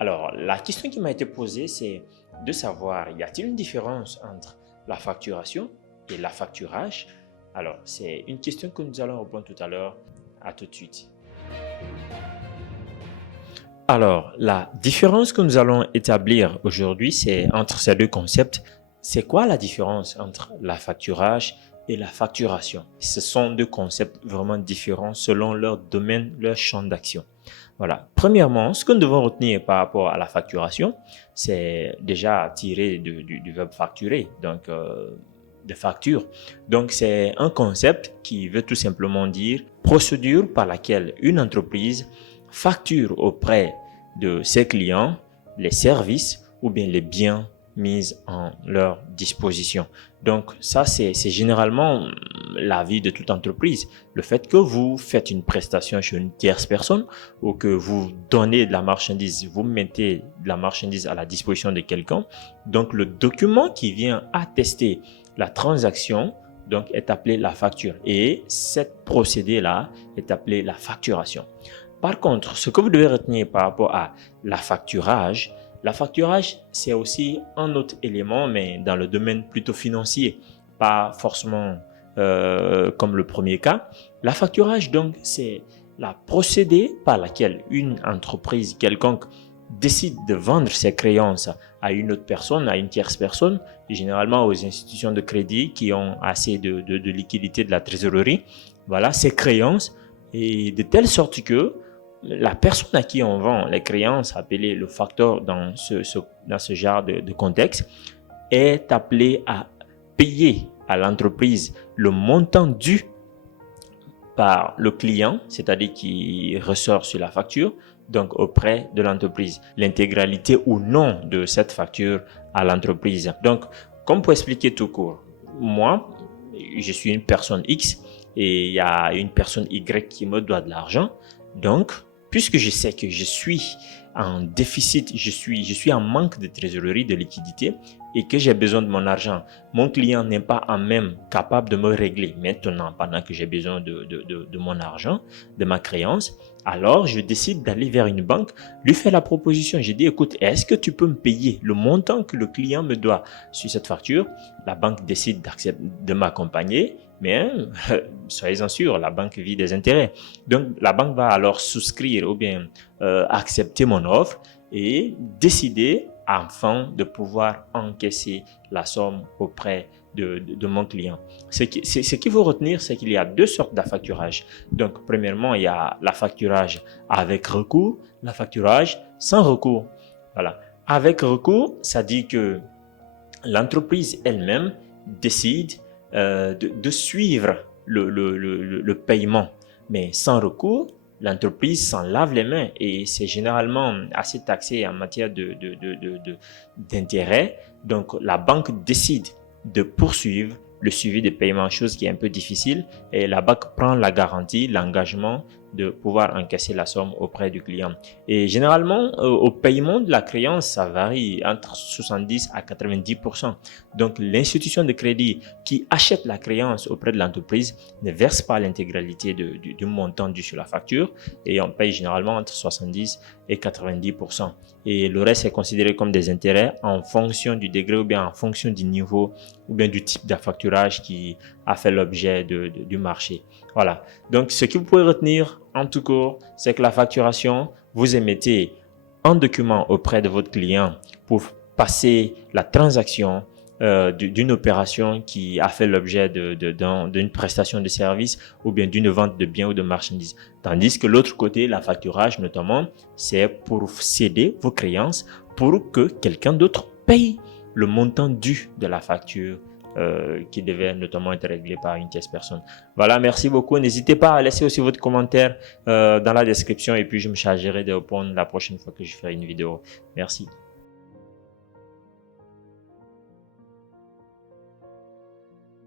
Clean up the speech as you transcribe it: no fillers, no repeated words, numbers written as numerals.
Alors, la question qui m'a été posée, c'est de savoir, y a-t-il une différence entre la facturation et l'affacturage? Alors, c'est une question que nous allons répondre tout à l'heure. À tout de suite. Alors, la différence que nous allons établir aujourd'hui, c'est entre ces deux concepts. C'est quoi la différence entre l'affacturage et la facturation? Ce sont deux concepts vraiment différents selon leur domaine, leur champ d'action. Voilà. Premièrement, ce que nous devons retenir par rapport à la facturation, c'est déjà tiré du verbe facturer, donc de facture. Donc, c'est un concept qui veut tout simplement dire procédure par laquelle une entreprise facture auprès de ses clients les services ou bien les biens mis en leur disposition. Donc ça, c'est généralement la vie de toute entreprise. Le fait que vous faites une prestation chez une tierce personne ou que vous donnez de la marchandise, vous mettez de la marchandise à la disposition de quelqu'un. Donc le document qui vient attester la transaction donc, est appelé la facture. Et cette procédé-là est appelé la facturation. Par contre, ce que vous devez retenir par rapport à l'affacturage, c'est aussi un autre élément, mais dans le domaine plutôt financier, pas forcément comme le premier cas. L'affacturage, donc, c'est la procédé par laquelle une entreprise quelconque décide de vendre ses créances à une autre personne, à une tierce personne, et généralement aux institutions de crédit qui ont assez de liquidité de la trésorerie. Voilà, ces créances, et de telle sorte que la personne à qui on vend les créances, appelée le facteur dans ce genre de contexte, est appelé à payer à l'entreprise le montant dû par le client, c'est-à-dire qui ressort sur la facture, donc auprès de l'entreprise, l'intégralité ou non de cette facture à l'entreprise. Donc, comme pour expliquer tout court, moi, je suis une personne X et il y a une personne Y qui me doit de l'argent. Donc, puisque je sais que je suis en déficit, je suis en manque de trésorerie, de liquidité et que j'ai besoin de mon argent, mon client n'est pas en même capable de me régler maintenant pendant que j'ai besoin de mon argent, de ma créance, alors je décide d'aller vers une banque, lui faire la proposition. Je dis, écoute, est-ce que tu peux me payer le montant que le client me doit sur cette facture? La banque décide de m'accompagner, mais soyez-en sûrs, la banque vit des intérêts. Donc, la banque va alors souscrire ou bien accepter mon offre et décider afin de pouvoir encaisser la somme auprès de mon client. Ce qu'il faut retenir, c'est qu'il y a deux sortes d'affacturage. Donc, premièrement, il y a l'affacturage avec recours, l'affacturage sans recours. Voilà. Avec recours, ça dit que l'entreprise elle-même décide de suivre le paiement, mais sans recours, l'entreprise s'en lave les mains et c'est généralement assez taxé en matière d'intérêt. Donc, la banque décide de poursuivre le suivi des paiements, chose qui est un peu difficile, et la banque prend la garantie, l'engagement de pouvoir encaisser la somme auprès du client. Et généralement, au paiement de la créance, ça varie entre 70 à 90%. Donc, l'institution de crédit qui achète la créance auprès de l'entreprise ne verse pas l'intégralité du montant dû sur la facture et on paye généralement entre 70 et 90%. Et le reste est considéré comme des intérêts en fonction du degré ou bien en fonction du niveau ou bien du type d'affacturage qui a fait l'objet du marché. Voilà. Donc, ce que vous pouvez retenir en tout cas, c'est que la facturation, vous émettez un document auprès de votre client pour passer la transaction d'une opération qui a fait l'objet d'une prestation de service ou bien d'une vente de biens ou de marchandises. Tandis que l'autre côté, la facturage notamment, c'est pour céder vos créances pour que quelqu'un d'autre paye le montant dû de la facture qui devait notamment être réglé par une tierce personne. Voilà, merci beaucoup. N'hésitez pas à laisser aussi votre commentaire dans la description et puis je me chargerai de répondre la prochaine fois que je ferai une vidéo. Merci.